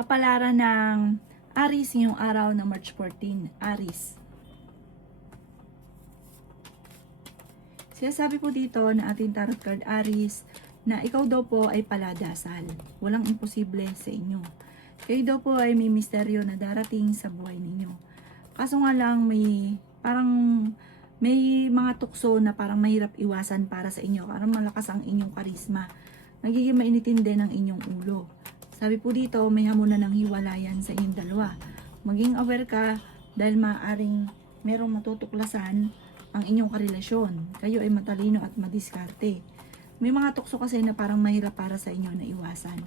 Kapalaran ng Aries ngayong araw ng March 14. Aries. Sinasabi po dito na ating tarot card Aries na ikaw daw po ay paladasal. Walang imposible sa inyo. Kayo daw po ay may misteryo na darating sa buhay ninyo. Kaso nga lang may mga tukso na parang mahirap iwasan para sa inyo. Parang malakas ang inyong karisma. Nagiging mainitin din ang inyong ulo. Sabi po dito, may hamunan ng hiwalayan sa inyong dalawa. Maging aware ka dahil maaaring merong matutuklasan ang inyong karelasyon. Kayo ay matalino at madiskarte. May mga tukso kasi na parang mahirap para sa inyo na iwasan.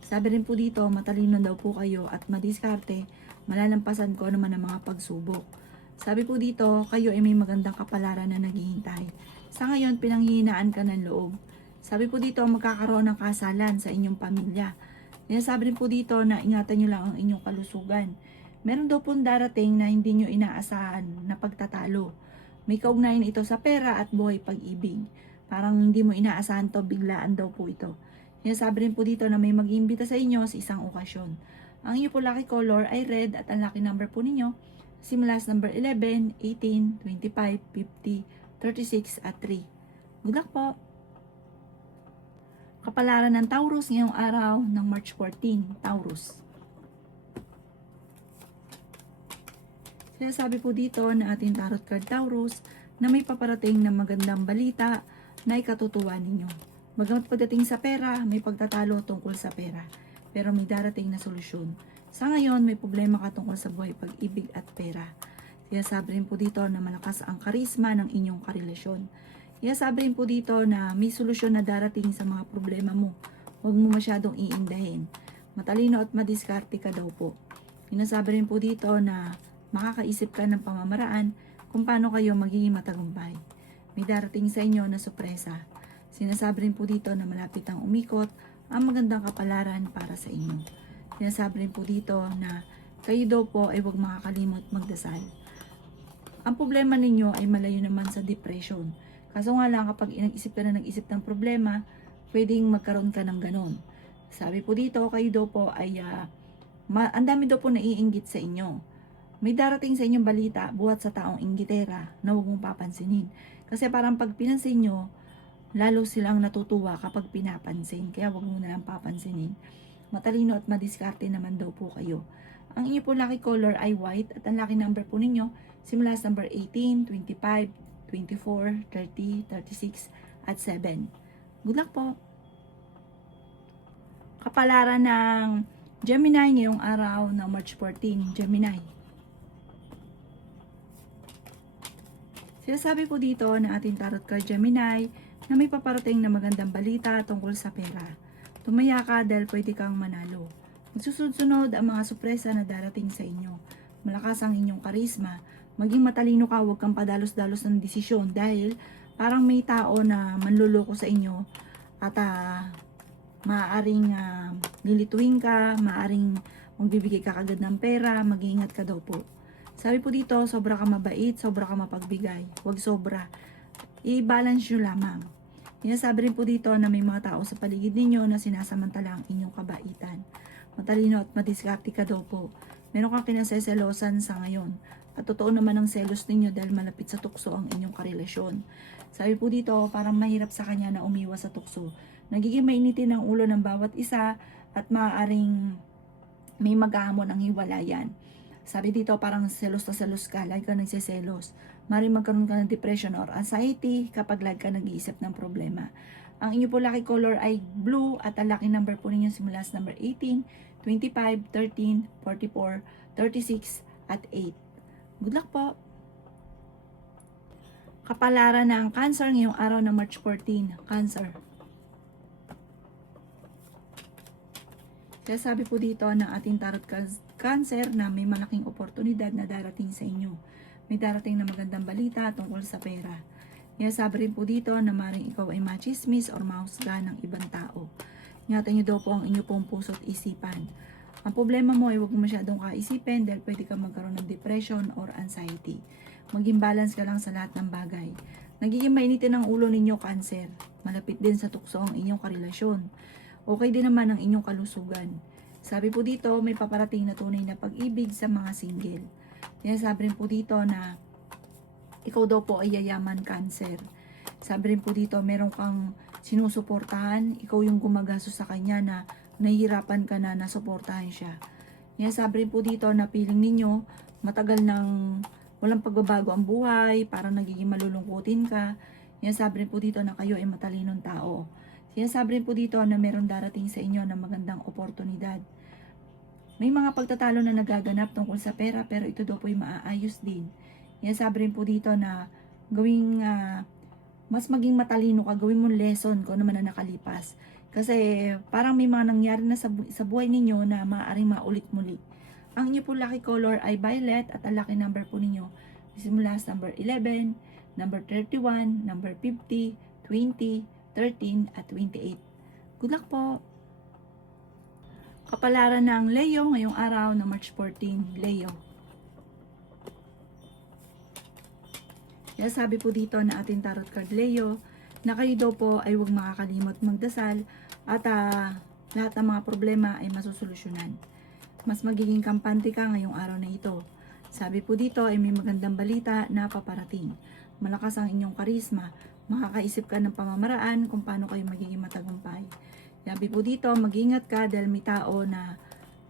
Sabi rin po dito, matalino daw po kayo at madiskarte, malalampasan ko naman ang mga pagsubok. Sabi po dito, kayo ay may magandang kapalaran na naghihintay. Sa ngayon, pinanghihinaan ka ng loob. Sabi po dito, magkakaroon ng kasalan sa inyong pamilya. Sabi rin po dito na ingatan nyo lang ang inyong kalusugan. Meron daw pong darating na hindi nyo inaasahan na pagtatalo. May kaugnayan ito sa pera at buhay pag-ibig. Parang hindi mo inaasahan to, biglaan daw po ito. Sabi rin po dito na may mag-iimbita sa inyo sa isang okasyon. Ang inyo po lucky color ay red at ang lucky number po ninyo simula sa number 11, 18, 25, 50, 36 at 3. Good luck po! Kapalaran ng Taurus ngayong araw ng March 14, Taurus. Sinasabi po dito na ating tarot card Taurus na may paparating na magandang balita na ikatutuwa ninyo. Bagamat pagdating sa pera, may pagtatalo tungkol sa pera, pero may darating na solusyon. Sa ngayon, may problema ka tungkol sa buhay, pag-ibig at pera. Sinasabi rin po dito na malakas ang karisma ng inyong karelasyon. Sabi rin po dito na may solusyon na darating sa mga problema mo. Huwag mo masyadong iindahin. Matalino at madiskarte ka daw po. Sinasabi rin po dito na makakaisip ka ng pamamaraan kung paano kayo magiging matagumpay. May darating sa inyo na sorpresa. Sinasabi rin po dito na malapit ang umikot ang magandang kapalaran para sa inyo. Sinasabi rin po dito na kayo daw po ay huwag makakalimot magdasal. Ang problema ninyo ay malayo naman sa depression. Kaso nga lang kapag nag-isip ka na nag-isip ng problema, pwedeng magkaroon ka ng ganon. Sabi po dito, kayo daw po ay ang dami daw po naiinggit sa inyo. May darating sa inyong balita buhat sa taong inggitera na huwag mong papansinin. Kasi parang pag pinansin nyo, lalo silang natutuwa kapag pinapansin. Kaya huwag mo na lang papansinin. Matalino at madiskarte naman daw po kayo. Ang inyo po lucky color ay white at ang lucky number po ninyo simula sa number 18, 25, 24, 30, 36, at 7. Good luck po! Kapalaran ng Gemini ngayong araw ng March 14, Gemini. Sinasabi po dito na ating tarot card Gemini na may paparating na magandang balita tungkol sa pera. Tumaya ka dahil pwede kang manalo. Magsusunod ang mga sorpresa na darating sa inyo. Malakas ang inyong karisma. Maging matalino ka, huwag kang padalos-dalos ng desisyon dahil parang may tao na manluloko sa inyo at maaaring lilituin ka, maaaring magbibigay ka kagad ng pera, mag-iingat ka daw po. Sabi po dito, sobra ka mabait, sobra ka mapagbigay, huwag sobra. I-balance nyo lamang. Sabi rin po dito na may mga tao sa paligid ninyo na sinasamantala ang inyong kabaitan. Matalino at madiskarte ka daw po. Meron kang kinaseselosan sa ngayon. At totoo naman ang selos ninyo dahil malapit sa tukso ang inyong karelasyon. Sabi po dito, parang mahirap sa kanya na umiwas sa tukso. Nagiging mainitin ang ulo ng bawat isa at maaaring may maghahamon ng hiwalayan. Sabi dito, parang selos na selos ka, lagi ka nagseselos. Maaaring magkaroon ka ng depression or anxiety kapag lagi ka nag-iisip ng problema. Ang inyo po lucky color ay blue at ang lucky number po ninyo simula sa number 18, 25, 13, 44, 36, at 8. Good luck po! Kapalaran ng Cancer ngayong araw ng March 14, Cancer. Kaya sabi po dito ng ating tarot Cancer na may malaking oportunidad na darating sa inyo. May darating na magandang balita tungkol sa pera. Kaya sabi rin po dito na maring ikaw ay machismis or mahusga ng ibang tao. Ingatan nyo daw po ang inyo pong puso at isipan. Ang problema mo ay huwag mo masyadong kaisipin dahil pwede kang magkaroon ng depression or anxiety. Maging balance ka lang sa lahat ng bagay. Nagiging mainitin ang ulo ninyo, Cancer. Malapit din sa tukso ang inyong karelasyon. Okay din naman ang inyong kalusugan. Sabi po dito, may paparating na tunay na pag-ibig sa mga single. Sabi rin po dito na ikaw daw po ay yayaman, Cancer. Sabi rin po dito, meron kang sinusuportahan, ikaw yung gumagastos sa kanya na nahihirapan ka na nasuportahan siya. Sabi rin po dito na feeling ninyo, matagal nang walang pagbabago ang buhay, parang nagiging malulungkutin ka. Sabi rin po dito na kayo ay matalinong tao. Sabi rin po dito na meron darating sa inyo na magandang oportunidad. May mga pagtatalo na nagaganap tungkol sa pera, pero ito daw po ay maaayos din. Sabi rin po dito na gawing mas maging matalino ka, gawin mong lesson kung ano man na nakalipas. Kasi parang may mga nangyari na sa buhay ninyo na maaaring maulit muli. Ang inyo po lucky color ay violet at ang lucky number po ninyo simula sa number 11, number 31, number 50, 20, 13 at 28. Good luck po! Kapalaran ng Leo ngayong araw na March 14, Leo. Sabi po dito na ating tarot card Leo, na kayo daw po ay huwag makakalimot magdasal at lahat ng mga problema ay masusolusyonan. Mas magiging kampante ka ngayong araw na ito. Sabi po dito ay may magandang balita na paparating. Malakas ang inyong karisma, makakaisip ka ng pamamaraan kung paano kayo magiging matagumpay. Sabi po dito, mag-ingat ka dahil may tao na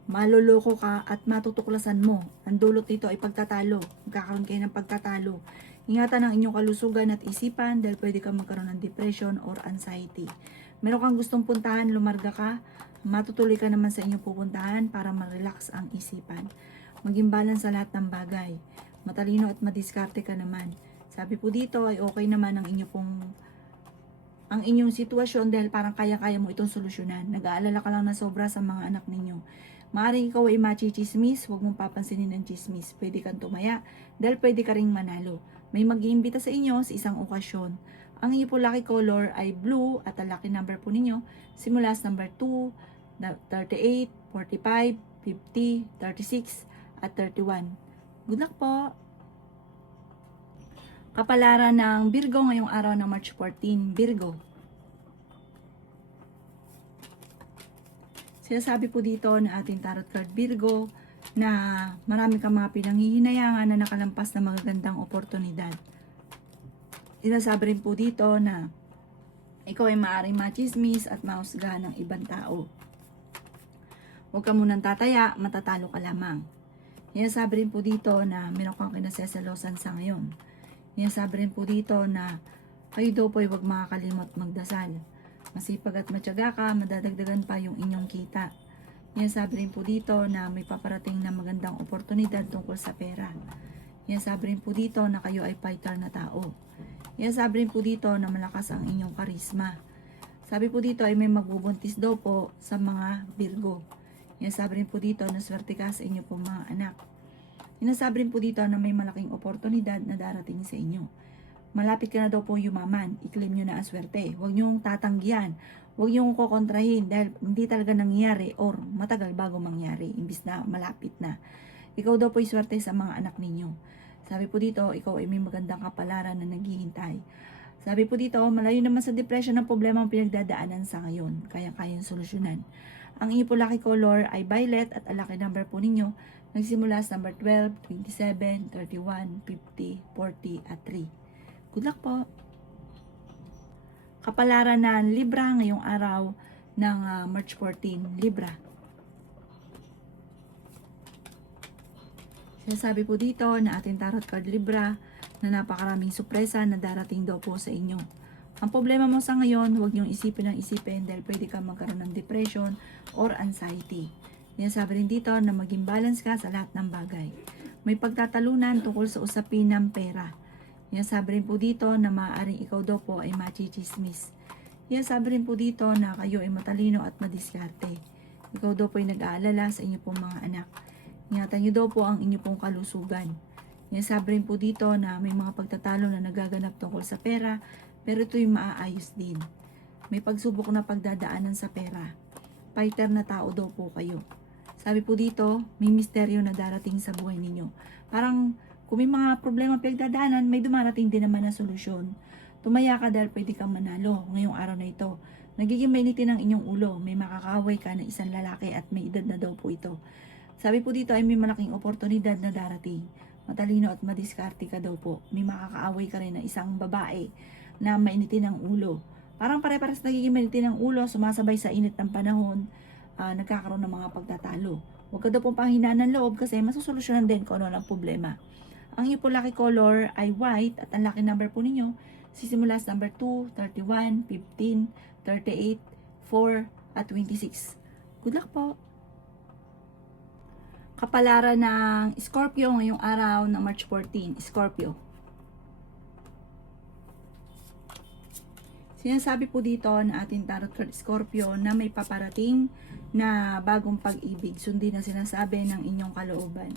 maloloko ka at matutuklasan mo. Ang dulot nito ay pagtatalo. Magkakaroon kayo ng pagtatalo. Ingatan ang inyong kalusugan at isipan dahil pwede kang magkaroon ng depression or anxiety. Meron kang gustong puntahan, lumarga ka, matutuloy ka naman sa inyong pupuntahan para ma-relax ang isipan. Maging balance sa lahat ng bagay. Matalino at madiskarte ka naman. Sabi po dito ay okay naman ang inyong sitwasyon dahil parang kaya-kaya mo itong solusyonan. Nag-aalala ka lang na sobra sa mga anak ninyo. Maaring ikaw ay machichismis, huwag mong papansinin ng chismis. Pwede kang tumaya dahil pwede ka ring manalo. May mag-iimbita sa inyo sa isang okasyon. Ang inyo po lucky color ay blue at ang lucky number po ninyo simula sa number 2, 38, 45, 50, 36 at 31. Good luck po! Kapalaran ng Virgo ngayong araw ng March 14, Virgo. Sinasabi po dito na ating tarot card Virgo na marami kang mga pinanghihinayangan na nakalampas na magagandang oportunidad. Sinasabi rin po dito na ikaw ay maaaring machismis at mahusgahan ng ibang tao. Huwag ka munang tataya, matatalo ka lamang. Sinasabi rin po dito na meron kang kinasesalosan sa ngayon. Sinasabi rin po dito na kayo daw po ay huwag makakalimot magdasal. Masipag at matyaga ka, madadagdagan pa yung inyong kita. Sinasabi rin po dito na may paparating na magandang oportunidad tungkol sa pera. Sinasabi rin po dito na kayo ay fighter na tao. Sinasabi rin po dito na malakas ang inyong karisma. Sabi po dito ay may magbubuntis daw po sa mga Virgo. Sinasabi rin po dito na swerte ka sa inyo pong mga anak. Sinasabi rin po dito na may malaking oportunidad na darating sa inyo. Malapit ka na daw po yumaman, i-claim nyo na ang swerte. Huwag nyo tatanggihan, huwag nyo kukontrahin dahil hindi talaga nangyari or matagal bago mangyari, imbis na malapit na. Ikaw daw po ay swerte sa mga anak ninyo. Sabi po dito, ikaw ay may magandang kapalaran na naghihintay. Sabi po dito, malayo naman sa depression ang problema ang pinagdadaanan sa ngayon, kaya-kayang solusyonan. Ang inyo po lucky color ay violet at ang lucky number po ninyo nagsimula sa number 12, 27, 31, 50, 40 at 3. Good luck po! Kapalaran ng Libra ngayong araw ng March 14, Libra. Sinasabi po dito na ating tarot card Libra na napakaraming sorpresa na darating daw po sa inyo. Ang problema mo sa ngayon, huwag niyong isipin dahil pwede ka magkaroon ng depression or anxiety. Sinasabi rin dito na maging balance ka sa lahat ng bagay. May pagtatalunan tungkol sa usapin ng pera. Sinasabi rin po dito na maaaring ikaw daw po ay machichismis. Sinasabi rin po dito na kayo ay matalino at madiskarte. Ikaw daw po ay nag-aalala sa inyo pong mga anak. Ingatan niyo daw po ang inyo pong kalusugan. Sinasabi rin po dito na may mga pagtatalo na nagaganap tungkol sa pera, pero ito'y maaayos din. May pagsubok na pagdadaanan sa pera. Fighter na tao daw po kayo. Sabi po dito, may misteryo na darating sa buhay ninyo. Parang kung may mga problema pinagdadaanan, may dumarating din naman na solusyon. Tumaya ka dahil pwede kang manalo ngayong araw na ito. Nagiging mainitin ang inyong ulo. May makakaaway ka na isang lalaki at may edad na daw po ito. Sabi po dito ay may malaking oportunidad na darating. Matalino at madiskarte ka daw po. May makakaaway ka rin na isang babae na mainitin ang ulo. Parang pare-pares nagiging mainitin ang ulo, sumasabay sa init ng panahon, nagkakaroon ng mga pagtatalo. Huwag ka daw pong panghinaan ng loob kasi masusolusyonan din kung ano ang problema. Ang iyo po lucky color ay white at ang lucky number po ninyo sisimula sa number 2, 31, 15, 38, 4 at 26. Good luck po! Kapalaran ng Scorpio ngayong araw ng March 14. Scorpio. Sinasabi po dito na ating tarot card Scorpio na may paparating na bagong pag-ibig. Sundin na sinasabi ng inyong kalooban.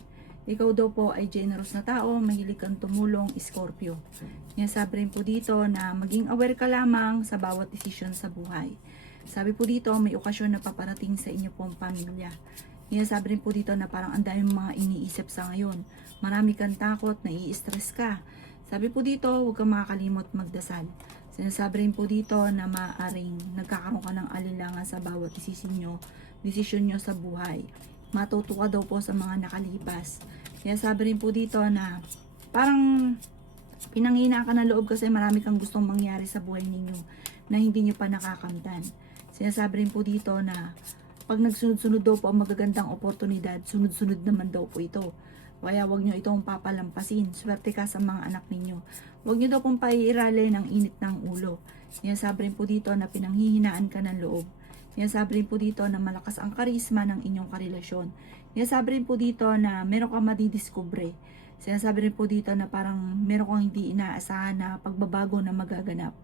Ikaw daw po ay generous na tao, mahilig kang tumulong, Scorpio. Sinasabi rin po dito na maging aware ka lamang sa bawat desisyon sa buhay. Sabi po dito, may okasyon na paparating sa inyo pong pamilya. Sinasabi rin po dito na parang ang daming mga iniisip sa ngayon. Marami kang takot, nai-stress ka. Sabi po dito, huwag kang makakalimot magdasal. Sinasabi rin po dito na maaaring nagkakaroon ka ng alinlangan sa bawat desisyon nyo sa buhay. Matuto ka daw po sa mga nakalipas. Kaya sabi rin po dito na parang pinanghina ka ng loob kasi marami kang gustong mangyari sa buhay ninyo na hindi nyo pa nakakamtan. Sinasabi rin po dito na pag nagsunod-sunod daw po ang magagandang oportunidad, sunod-sunod naman daw po ito. Kaya wag nyo itong papalampasin. Swerte ka sa mga anak ninyo. Wag nyo daw pong paiirali ng init ng ulo. Sinasabi rin po dito na pinanghihinaan ka ng loob. Sinasabi rin po dito na malakas ang karisma ng inyong karelasyon. Sinasabi rin po dito na meron kang madidiskubre. Sinasabi rin po dito na parang meron kang hindi inaasahan na pagbabago na magaganap.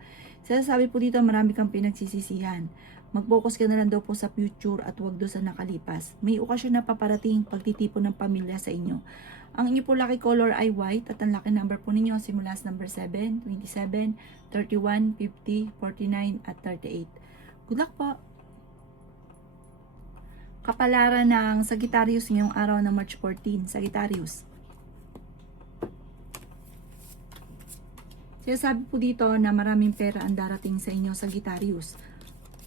Sinasabi po dito marami kang pinagsisisihan. Mag-focus ka na lang daw po sa future at huwag doon sa nakalipas. May okasyon na paparating pagtitipon ng pamilya sa inyo. Ang inyo po lucky color ay white at ang lucky number po ninyo simula sa number 7, 27, 31, 50, 49 at 38. Good luck po! Kapalaran ng Sagittarius ngayong araw ng March 14. Sagittarius. Sinasabi po dito na maraming pera ang darating sa inyo, Sagittarius.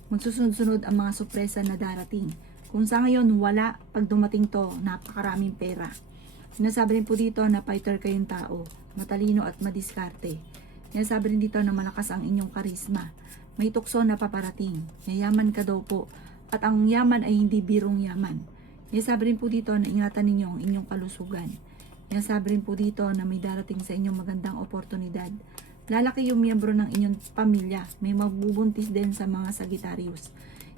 Magsusunod-sunod ang mga sorpresa na darating. Kung sa ngayon wala, pag dumating to, napakaraming pera. Sinasabi rin po dito na fighter kayong tao, matalino at madiskarte. Sinasabi rin dito na malakas ang inyong karisma. May tukso na paparating. Yayaman ka daw po. At ang yaman ay hindi birong yaman. Sinasabi rin po dito na ingatan ninyo ang inyong kalusugan. Sinasabi rin po dito na may darating sa inyong magandang oportunidad. Lalaki yung miyembro ng inyong pamilya. May magbubuntis din sa mga Sagittarius.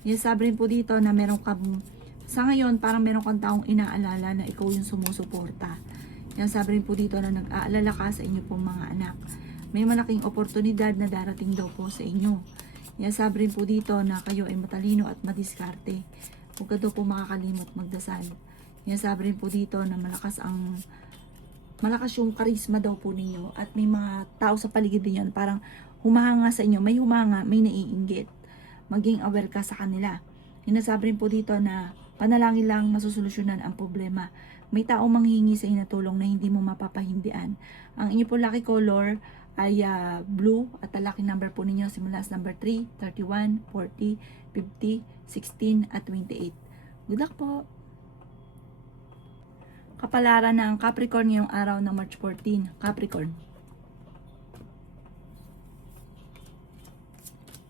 Sinasabi rin po dito na meron kang, sa ngayon parang meron kang taong inaalala na ikaw yung sumusuporta. Sinasabi rin po dito na nag-aalala ka sa inyo pong mga anak. May malaking oportunidad na darating daw po sa inyo. Sinasabi rin po dito na kayo ay matalino at madiskarte. Huwag ka daw po makakalimot magdasal. Sinasabi rin po dito na malakas yung karisma daw po ninyo at may mga tao sa paligid niyo parang humahanga sa inyo. May humanga, may naiinggit. Maging aware ka sa kanila. Sinasabi rin po dito na panalangin lang masusolusyonan ang problema. May taong manghihingi sa inyo tulong na hindi mo mapapahindian. Ang inyo po lucky color ay blue at ang lucky number po ninyo simula sa number 3, 31, 40, 50, 16 at 28. Good luck po! Kapalaran ng Capricorn ngayong araw ng March 14. Capricorn.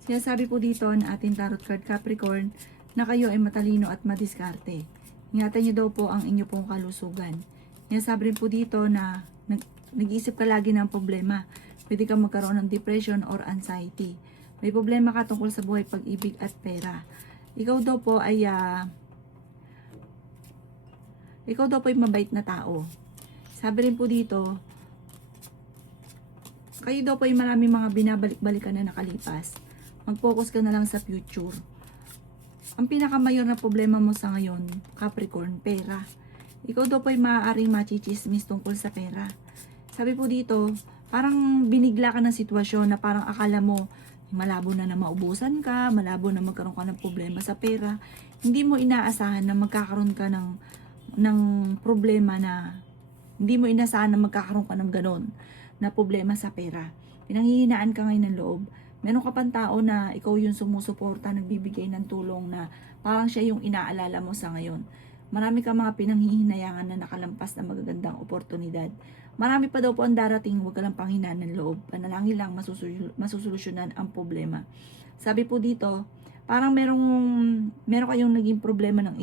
Sinasabi po dito na ating tarot card Capricorn na kayo ay matalino at madiskarte. Ingatan niyo daw po ang inyo pong kalusugan. Sinasabi rin po dito na nag-iisip ka lagi ng problema. Pwede kang magkaroon ng depression or anxiety. May problema ka tungkol sa buhay, pag-ibig at pera. Ikaw daw po ay mabait na tao. Sabi rin po dito, kayo daw po ay maraming mga binabalik-balikan na nakalipas. Mag-focus ka na lang sa future. Ang pinakamayor na problema mo sa ngayon, Capricorn, pera. Ikaw daw po ay maaaring machichismis tungkol sa pera. Sabi po dito, parang binigla ka ng sitwasyon na parang akala mo malabo na maubusan ka, malabo na magkaroon ka ng problema sa pera. Hindi mo inaasahan na magkakaroon ka ng problema na hindi mo inasahan na magkakaroon ka ng ganon na problema sa pera. Pinanghihinaan ka ngayon ng loob. Meron ka pang tao na ikaw yung sumusuporta, nagbibigay ng tulong na parang siya yung inaalala mo sa ngayon. Marami kang mga pinanghihinayangan na nakalampas na magagandang oportunidad. Marami pa daw po ang darating, huwag ka lang panghinaan ng loob. Panalangin lang, masusolusyonan ang problema. Sabi po dito, parang meron kayong naging problema ng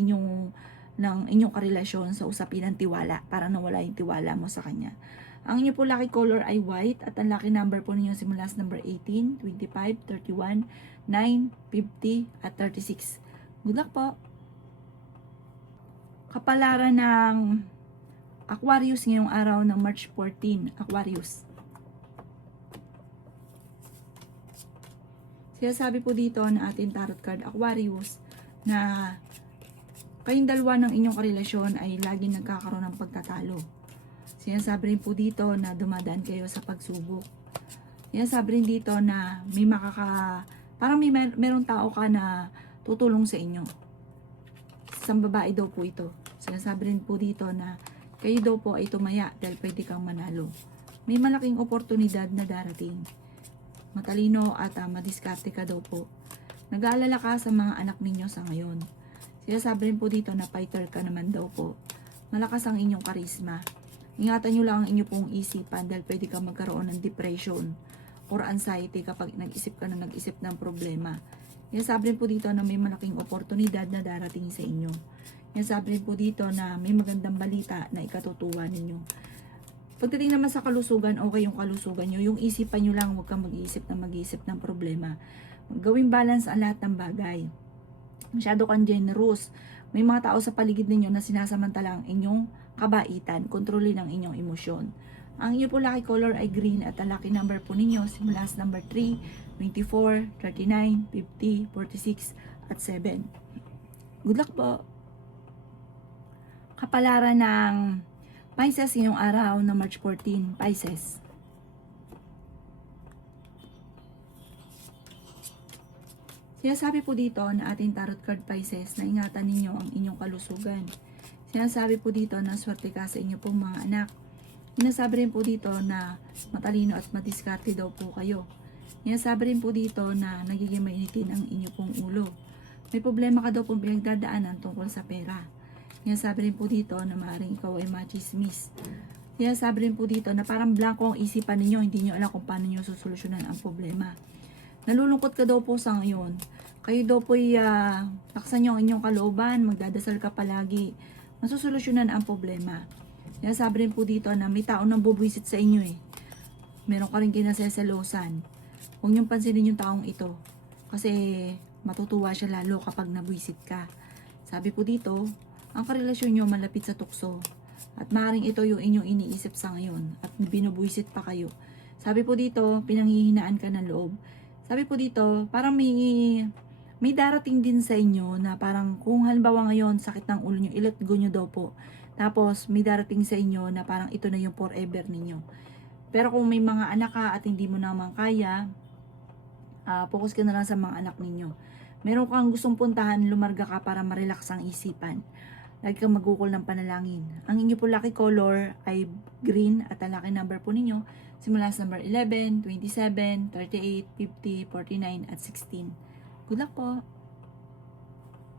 inyong karelasyon sa usapin ng tiwala. Parang nawala yung tiwala mo sa kanya. Ang inyo po lucky color ay white at ang lucky number po ninyo simula sa number 18, 25, 31, 9, 50 at 36. Good luck po! Kapalaran ng Aquarius ngayong araw ng March 14. Aquarius. Sinasabi po dito na ating tarot card Aquarius na kayong dalawa ng inyong karelasyon ay laging nagkakaroon ng pagtatalo. Sinasabi rin po dito na dumadaan kayo sa pagsubok. Sinasabi rin dito na parang merong tao ka na tutulong sa inyo. Isang babae daw po ito. Sinasabi rin po dito na kayo daw po ay tumaya dahil pwede kang manalo. May malaking oportunidad na darating. Matalino at madiskarte ka daw po. Nag-aalala ka sa mga anak ninyo sa ngayon. Sinasabi rin po dito na fighter ka naman daw po. Malakas ang inyong karisma. Ingatan nyo lang ang inyong pong isipan dahil pwede kang magkaroon ng depression or anxiety kapag nag-isip ng problema. Sinasabi rin po dito na may malaking oportunidad na darating sa inyo. Sinasabi rin po dito na may magandang balita na ikatutuwa ninyo. Pagdating naman sa kalusugan, okay yung kalusugan nyo. Yung isipan nyo lang, huwag kang mag-iisip ng problema. Gawing balance ang lahat ng bagay. Masyado kang generous. May mga tao sa paligid ninyo na sinasamantala ang inyong kabaitan. Kontrolin ang inyong emosyon. Ang inyo po lucky color ay green at ang lucky number po ninyo simula sa number 3, 24, 39, 50, 46 at 7. Good luck po! Kapalaran ng Pisces ngayong araw na March 14, Pisces. Sinasabi po dito na ating tarot card Pisces na ingatan ninyo ang inyong kalusugan. Sinasabi po dito na swerte ka sa inyo pong mga anak. Sinasabi rin po dito na matalino at madiskarte daw po kayo. Sinasabi rin po dito na nagiging mainitin ang inyo pong ulo. May problema ka daw pong pinagdadaanan tungkol sa pera. Sinasabi rin po dito na maaaring ikaw ay machismis. Sinasabi rin po dito na parang blanco ang isipan ninyo, hindi nyo alam kung paano nyo susolusyonan ang problema. Nalulungkot ka daw po sa ngayon. Kayo daw po taksan nyo ang inyong kalooban, magdadasal ka palagi. Masusolusyonan ang problema. Sinasabi rin po dito na may tao nang bubwisit sa inyo eh. Meron ka rin kinaseselosan. Huwag niyong pansinin yung taong ito. Kasi matutuwa siya lalo kapag nabwisit ka. Sabi po dito, ang karelasyon niyo malapit sa tukso. At maaaring ito yung inyong iniisip sa ngayon. At binubwisit pa kayo. Sabi po dito, pinanghihinaan ka ng loob. Sabi po dito, parang may darating din sa inyo na parang kung halimbawa ngayon sakit ng ulo nyo, i-let go nyo daw po. Tapos may darating sa inyo na parang ito na yung forever ninyo. Pero kung may mga anak ka at hindi mo naman kaya, focus ka na lang sa mga anak ninyo. Meron kang gustong puntahan, lumarga ka para ma-relax ang isipan. Lagi kang magukol ng panalangin. Ang inyo po lucky color ay green at ang lucky number po ninyo simula sa number 11, 27, 38, 50, 49 at 16. Good luck po!